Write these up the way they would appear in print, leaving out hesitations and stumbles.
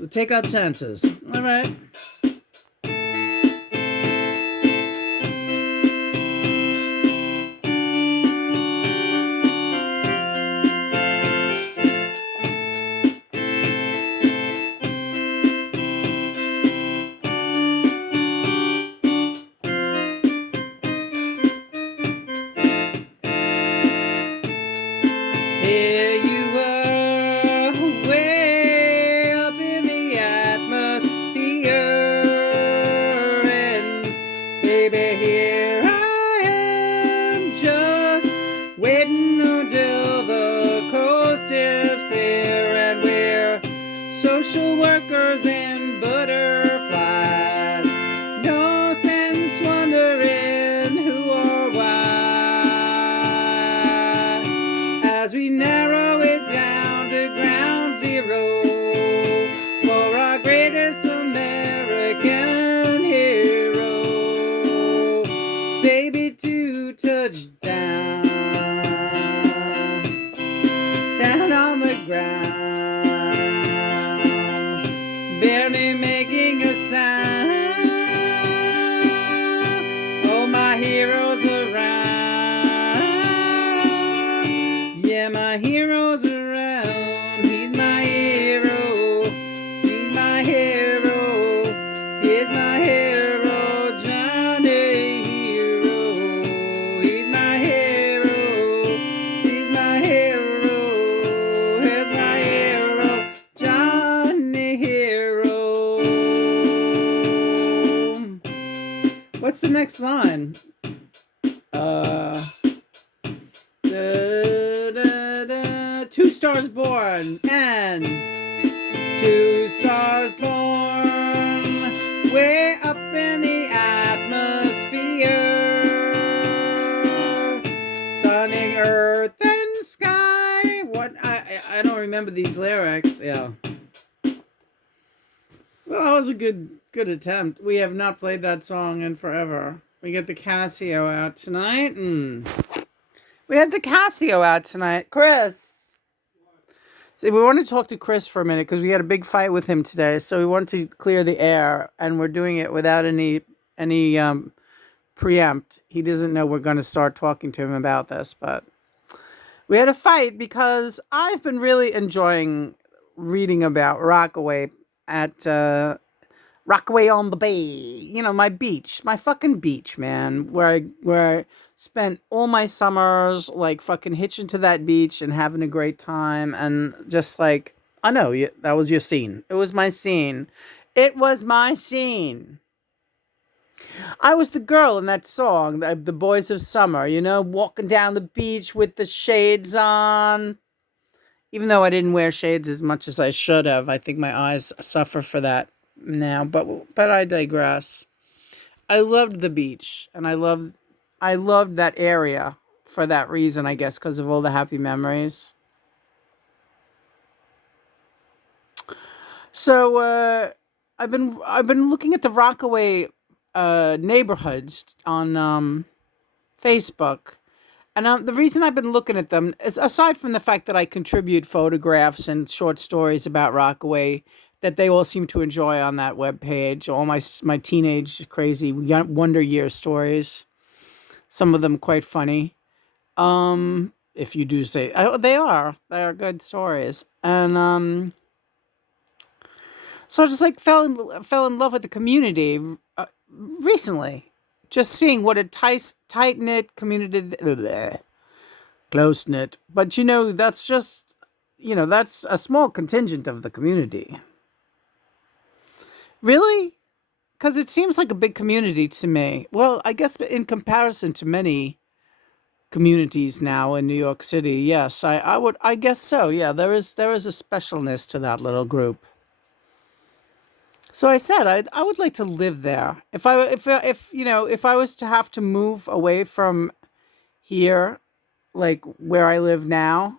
We'll take our chances. All right. Here you were, way up in the atmosphere, and baby, here I am, just waiting until the coast is clear, and we're social workers and butterflies. No sense wondering who or why. As we narrow it down to ground zero for our greatest American hero, baby, to touchdown, down on the ground, barely making a sound. Oh, my hero's around. Yeah, my hero's around. He's my hero. He's my hero. He's my hero, Johnny Hero. He's my hero. He's my hero. He's my hero, Johnny Hero. What's the next line? Two stars born, and two stars born, way up in the atmosphere, sunning earth and sky. What? I don't remember these lyrics. Yeah. Well, that was a good attempt. We have not played that song in forever. We get the Casio out tonight. We had the Casio out tonight. Chris. See, we want to talk to Chris for a minute because we had a big fight with him today. So we want to clear the air, and we're doing it without any preempt. He doesn't know we're going to start talking to him about this, but we had a fight because I've been really enjoying reading about Rockaway at Rockaway on the Bay. You know, my beach, my fucking beach, man, where I spent all my summers like fucking hitching to that beach and having a great time, and just like, I know, that was your scene. It was my scene. It was my scene. I was the girl in that song, the Boys of Summer, you know, walking down the beach with the shades on. Even though I didn't wear shades as much as I should have. I think my eyes suffer for that now, but I digress. I loved the beach, and I loved that area for that reason, I guess, because of all the happy memories. So I've been looking at the Rockaway neighborhoods on Facebook, and the reason I've been looking at them is, aside from the fact that I contribute photographs and short stories about Rockaway that they all seem to enjoy on that webpage, all my teenage crazy wonder year stories. Some of them quite funny. If you do say, they are good stories, and so I just like fell in love with the community recently. Just seeing what a tight knit community, close knit. But you know, that's just, you know, that's a small contingent of the community. Really? Because it seems like a big community to me. Well, I guess in comparison to many communities now in New York City, yes, I guess so. Yeah, there is a specialness to that little group. So I said I would like to live there. If you know, if I was to have to move away from here, like where I live now,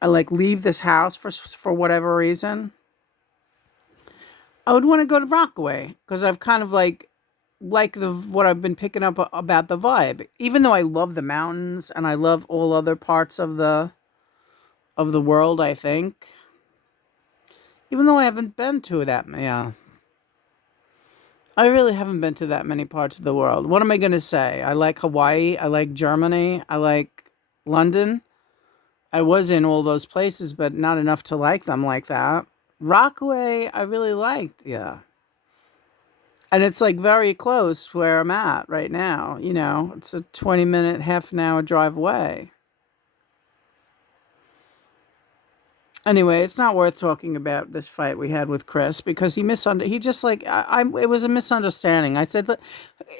I like leave this house for whatever reason, I would want to go to Rockaway because I've kind of like the what I've been picking up about the vibe. Even though I love the mountains and I love all other parts of the world, I think Even though I haven't been to that, yeah, I really haven't been to that many parts of the world. What am I going to say? I like Hawaii. I like Germany. I like London. I was in all those places, but not enough to like them like that. Rockaway, I really liked. Yeah. And it's like very close to where I'm at right now. It's a 20-minute, half an hour drive away. Anyway, it's not worth talking about this fight we had with Chris because he just like it was a misunderstanding. I said,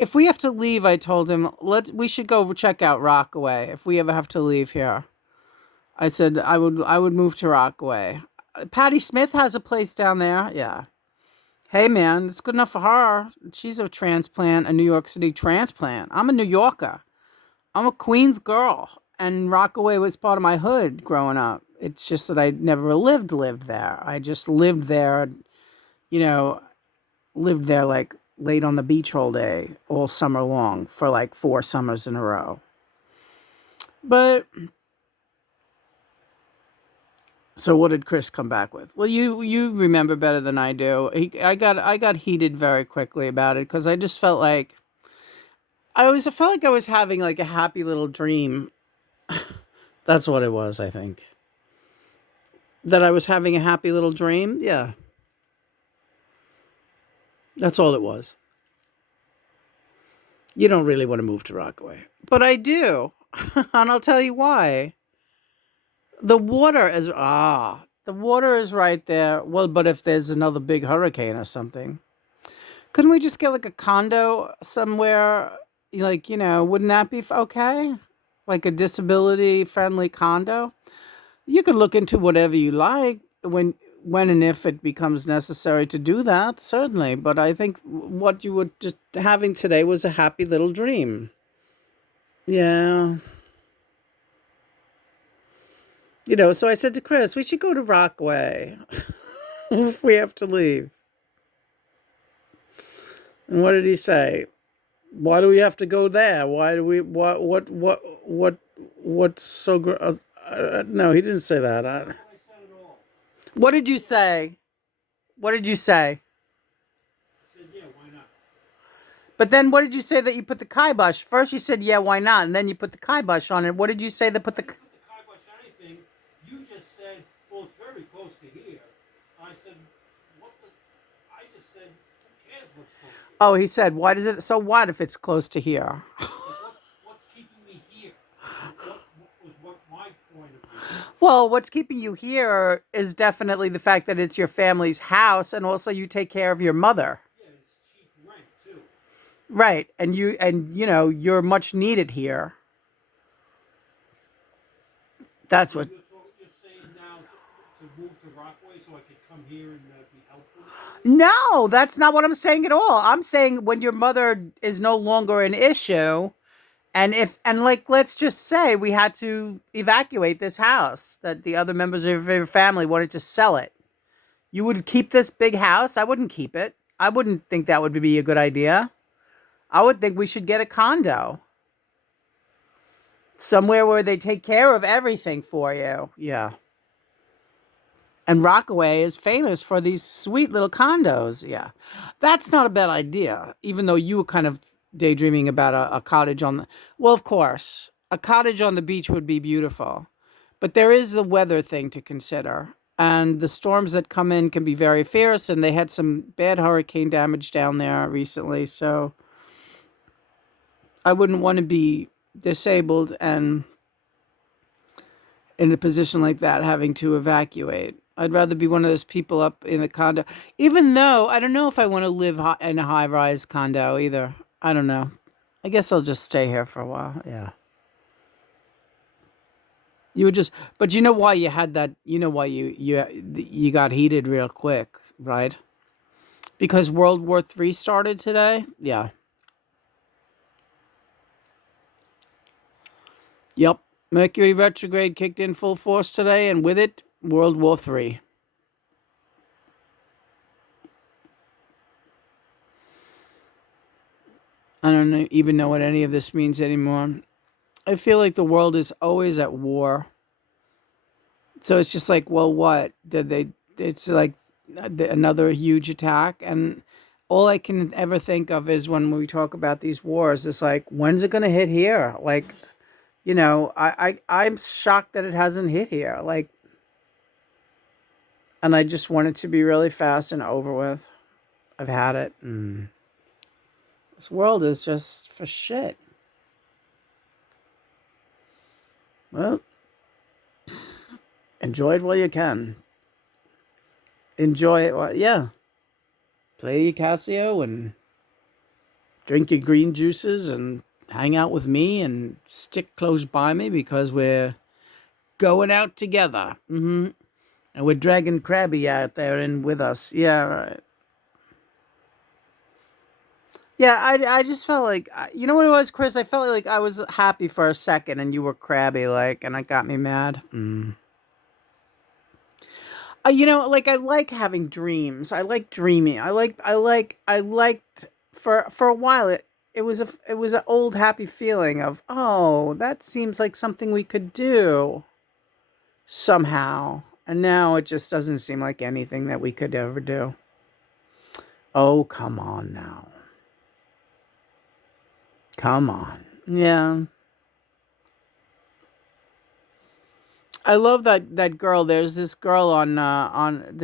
if we have to leave, I told him we should go check out Rockaway if we ever have to leave here. I said I would move to Rockaway. Patty Smith has a place down there. Yeah. Hey man, it's good enough for her. She's a transplant, a New York City transplant. I'm a New Yorker. I'm a Queens girl, and Rockaway was part of my hood growing up. It's just that I never lived there. I just lived there, you know, lived there like laid on the beach all day, all summer long for like 4 summers in a row. But so what did Chris come back with? Well, you remember better than I do. I got heated very quickly about it because I just felt like I felt like I was having like a happy little dream. That's what it was, I think. That I was having a happy little dream. Yeah, that's all it was. You don't really want to move to Rockaway, but I do, and I'll tell you why. The water is right there. Well, but if there's another big hurricane or something, couldn't we just get like a condo somewhere? Like, wouldn't that be okay? Like a disability friendly condo? You could look into whatever you like when and if it becomes necessary to do that, certainly. But I think what you were just having today was a happy little dream. Yeah. So I said to Chris, we should go to Rockaway if we have to leave. And what did he say? Why do we have to go there? Why do we? What's so? No, he didn't say that. What did you say? What did you say? I said, yeah, why not? But then what did you say that you put the kibosh? First you said, yeah, why not? And then you put the kibosh on it. What did you say that put the... Anything. You just said, well, it's very close to here. I said, I just said, who cares what's close to here? Oh, he said, why does it... So what if it's close to here? What's keeping me here? What my point of view? Well, what's keeping you here is definitely the fact that it's your family's house, and also you take care of your mother. Yeah, it's cheap rent too. Right, and you're much needed here. That's what. You're saying now to move to Rockaway so I could come here and be helpful. No, that's not what I'm saying at all. I'm saying when your mother is no longer an issue, and like let's just say we had to evacuate this house that the other members of your family wanted to sell it. You would keep this big house? I wouldn't keep it. I wouldn't think that would be a good idea. I would think we should get a condo. Somewhere where they take care of everything for you. Yeah. And Rockaway is famous for these sweet little condos. Yeah. That's not a bad idea, even though you were kind of daydreaming about a cottage on the... Well, of course, a cottage on the beach would be beautiful. But there is a weather thing to consider. And the storms that come in can be very fierce, and they had some bad hurricane damage down there recently. So I wouldn't want to be disabled and in a position like that having to evacuate. I'd rather be one of those people up in the condo, even though I don't know if I want to live in a high-rise condo either. I don't know. I guess I'll just stay here for a while. Yeah. You would just, but you know why you had that, why you got heated real quick, right? Because World War III started today? Yeah. Yep. Mercury retrograde kicked in full force today, and with it, World War III. I don't even know what any of this means anymore. I feel like the world is always at war. So it's just like, well, what? It's like another huge attack. And all I can ever think of is when we talk about these wars, it's like, when's it going to hit here? Like, I'm shocked that it hasn't hit here. Like, and I just want it to be really fast and over with. I've had it. This world is just for shit. Well, enjoy it while you can. Enjoy it while, yeah. Play your Casio and drink your green juices and hang out with me and stick close by me because we're going out together. And we're dragging Krabby out there and with us. Yeah, right. Yeah, I just felt like, you know what it was, Chris? I felt like I was happy for a second and you were crabby, like, and it got me mad. Like I like having dreams. I like dreaming. I liked for a while it was an old happy feeling of, oh, that seems like something we could do somehow. And now it just doesn't seem like anything that we could ever do. Oh, come on now. Come on. Yeah. I love that girl. There's this girl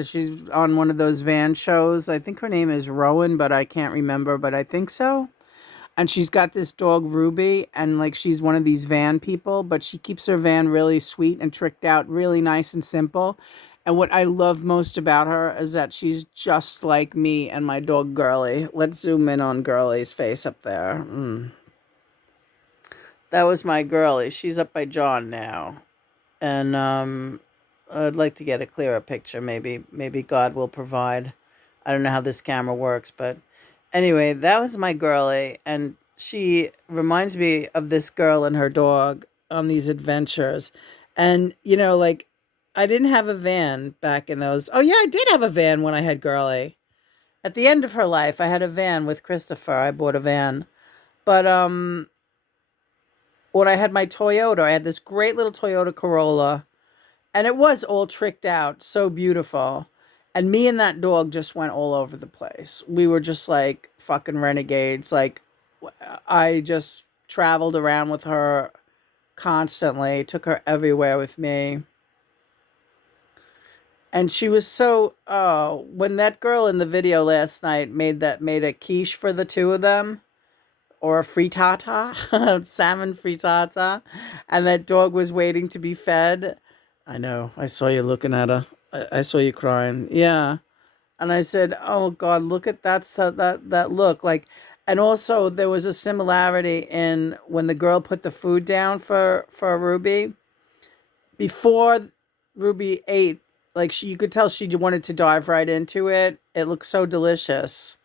she's on one of those van shows. I think her name is Rowan, but I can't remember, but I think so. And she's got this dog Ruby, and like she's one of these van people, but she keeps her van really sweet and tricked out, really nice and simple. And what I love most about her is that she's just like me and my dog Girly. Let's zoom in on Girly's face up there. That was my Girly. She's up by John now. And I'd like to get a clearer picture. Maybe God will provide. I don't know how this camera works, but anyway, that was my Girly, and she reminds me of this girl and her dog on these adventures. And like I didn't have a van back in those. Oh yeah, I did have a van when I had Girly. At the end of her life, I had a van with Christopher. I bought a van, but when I had my Toyota, I had this great little Toyota Corolla, and it was all tricked out, so beautiful. And me and that dog just went all over the place. We were just like fucking renegades. Like, I just traveled around with her constantly, took her everywhere with me. And she was so, oh, when that girl in the video last night made a quiche for the two of them, or a frittata, salmon frittata, and that dog was waiting to be fed. I know. I saw you looking at her. I saw you crying. Yeah. And I said, "Oh God, look at that look." Like, and also there was a similarity in when the girl put the food down for Ruby before Ruby ate. Like you could tell she wanted to dive right into it. It looked so delicious.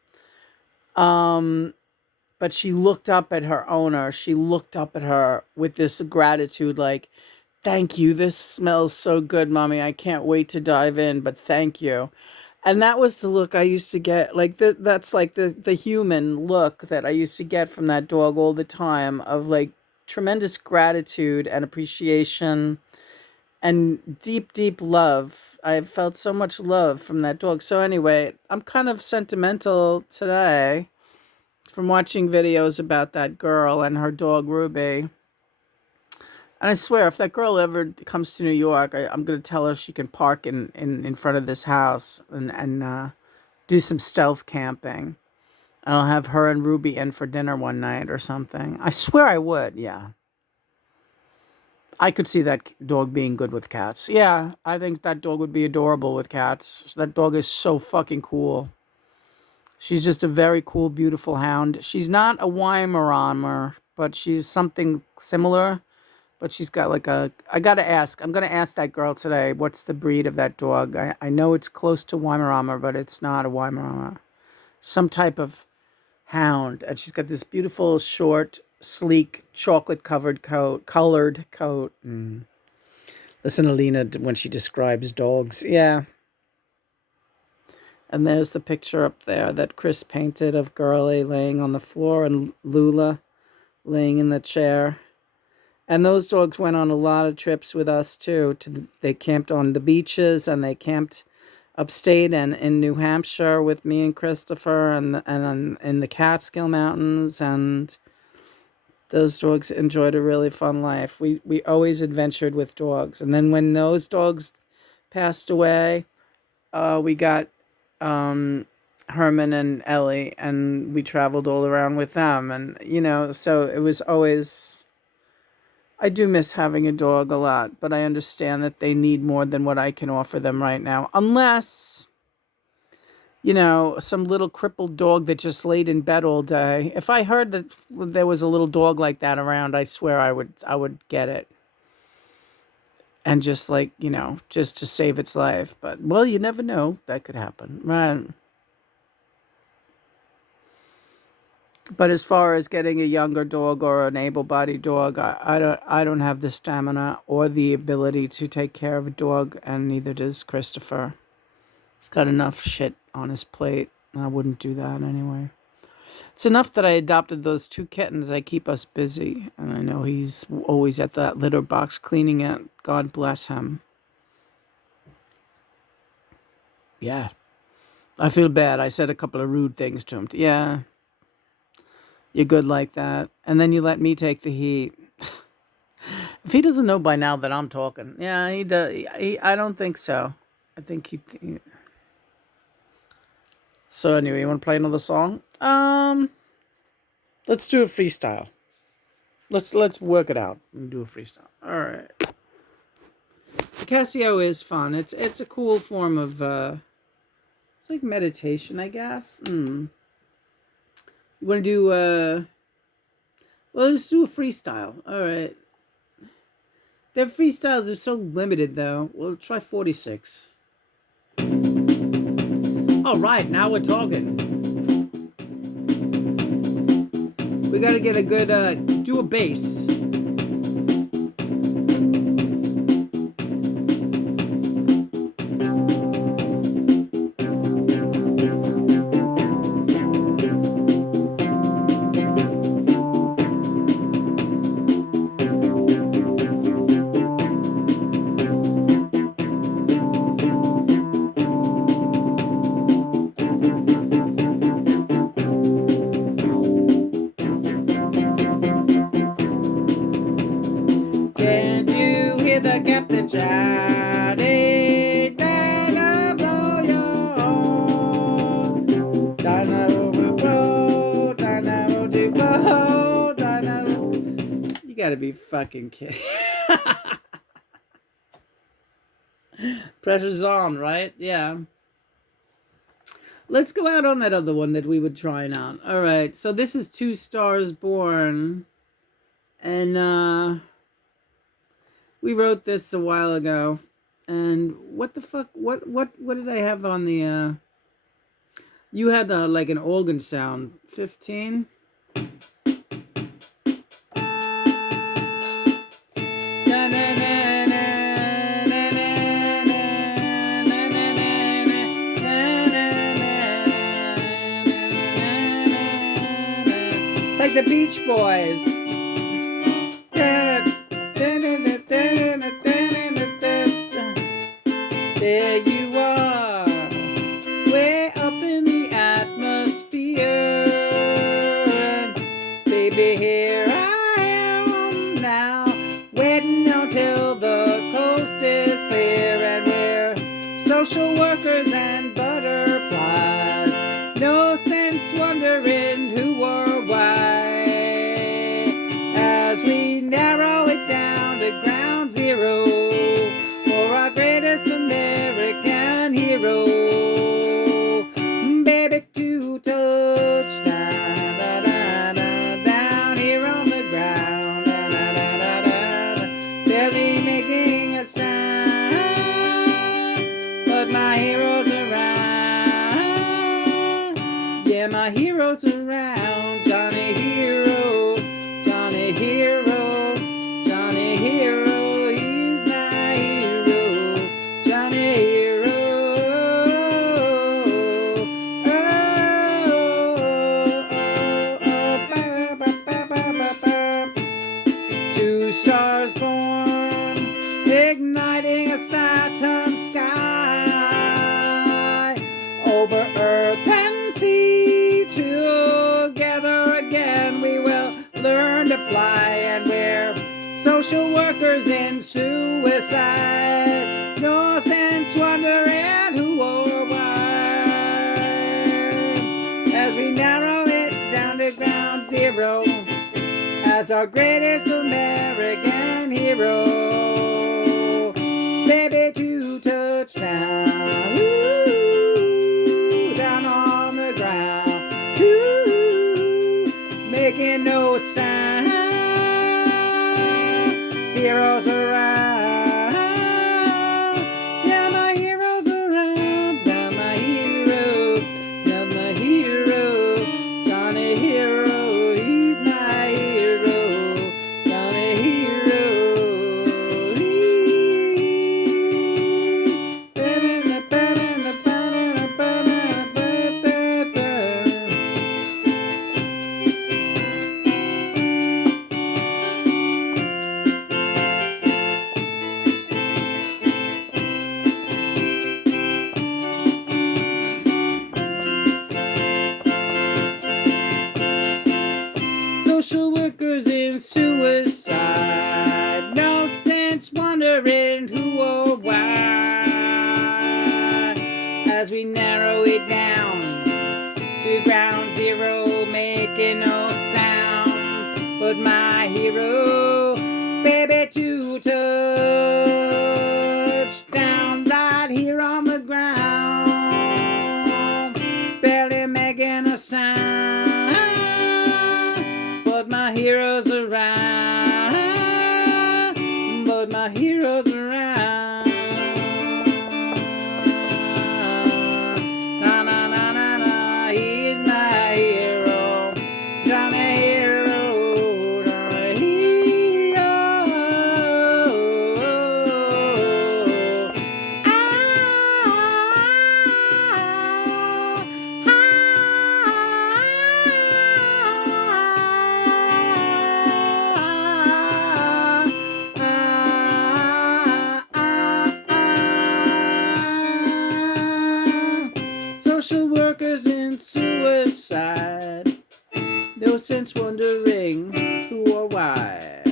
Um, but she looked up at her owner. She looked up at her with this gratitude, like, "Thank you. This smells so good, mommy. I can't wait to dive in, but thank you." And that was the look I used to get. Like that's like the human look that I used to get from that dog all the time, of like tremendous gratitude and appreciation and deep, deep love. I felt so much love from that dog. So anyway, I'm kind of sentimental today from watching videos about that girl and her dog Ruby. And I swear, if that girl ever comes to New York, I'm going to tell her she can park in front of this house and do some stealth camping. And I'll have her and Ruby in for dinner one night or something. I swear I would, yeah. I could see that dog being good with cats. Yeah, I think that dog would be adorable with cats. That dog is so fucking cool. She's just a very cool, beautiful hound. She's not a Weimaraner, but she's something similar. But she's got like a. I gotta ask. I'm gonna ask that girl today. What's the breed of that dog? I know it's close to Weimaraner, but it's not a Weimaraner. Some type of hound, and she's got this beautiful, short, sleek, colored coat. Listen to Lena when she describes dogs. Yeah. And there's the picture up there that Chris painted of Girly laying on the floor and Lula laying in the chair. And those dogs went on a lot of trips with us too. They camped on the beaches and they camped upstate and in New Hampshire with me and Christopher, in the Catskill Mountains, and those dogs enjoyed a really fun life. We always adventured with dogs, and then when those dogs passed away, we got um, Herman and Ellie, and we traveled all around with them, and so it was always. I do miss having a dog a lot, but I understand that they need more than what I can offer them right now, unless some little crippled dog that just laid in bed all day. If I heard that there was a little dog like that around, I swear I would get it. And just like, just to save its life. But well, you never know. That could happen. Right. But as far as getting a younger dog or an able-bodied dog, I don't have the stamina or the ability to take care of a dog, and neither does Christopher. He's got enough shit on his plate. I wouldn't do that anyway. It's enough that I adopted those two kittens. They keep us busy. And I know he's always at that litter box cleaning it. God bless him. Yeah. I feel bad. I said a couple of rude things to him. Yeah. You're good like that. And then you let me take the heat. If he doesn't know by now that I'm talking. Yeah, he does. I don't think so. I think he. So anyway, you want to play another song? Let's do a freestyle. Let's work it out and do a freestyle. All right. Casio is fun. It's a cool form of it's like meditation, I guess. You want to do well, let's do a freestyle. All right. Their freestyles are so limited though. We'll try 46. All right, now we're talking. We got to get a good do a bass. Can you hear the captain shouting? Dana, blow your horn. Dana will blow, Dana will blow, Dana will... You gotta be fucking kidding. Pressure's on, right? Yeah. Let's go out on that other one that we were trying out. All right. So this is Two Stars Born. And we wrote this a while ago. And what the fuck? What did I have on the you had like an organ sound. 15? It's like the Beach Boys. There you are, way up in the atmosphere. Baby, here I am now, waiting until the coast is clear. And we're social workers and butterflies. No sense wondering who or why, as we narrow it down to ground zero for our greatest American hero. Baby, to touchdown, da, da, da, down here on the ground, da, da, da, da, da, barely making a sound, but my heroes around. Yeah, my heroes around. Johnny Hero, Johnny Hero, Johnny Hero, he's my hero. Johnny Hero. Oh, ba, ba, ba, ba, ba. Two stars born, igniting a Saturn sky. together again. We will learn to fly, and we're social workers in suicide. No sense wondering who or why, as we narrow it down to ground zero, as our greatest American hero. Baby, to touchdown, ooh, down on the ground, ooh, making no sound. Heroes around, yeah, my heroes around. Now my hero, now my hero, Johnny Hero, he's my hero, Johnny Hero. Social workers in suicide. No sense wondering who or why, as we narrow it down to ground zero, making no sound. But my hero, baby, to touch down right here on the ground, barely making a sound. But my heroes around, but my heroes around. Na na na na na, he's my hero, Johnny Hero, Johnny Hero. Social workers in suicide. No sense wondering who or why.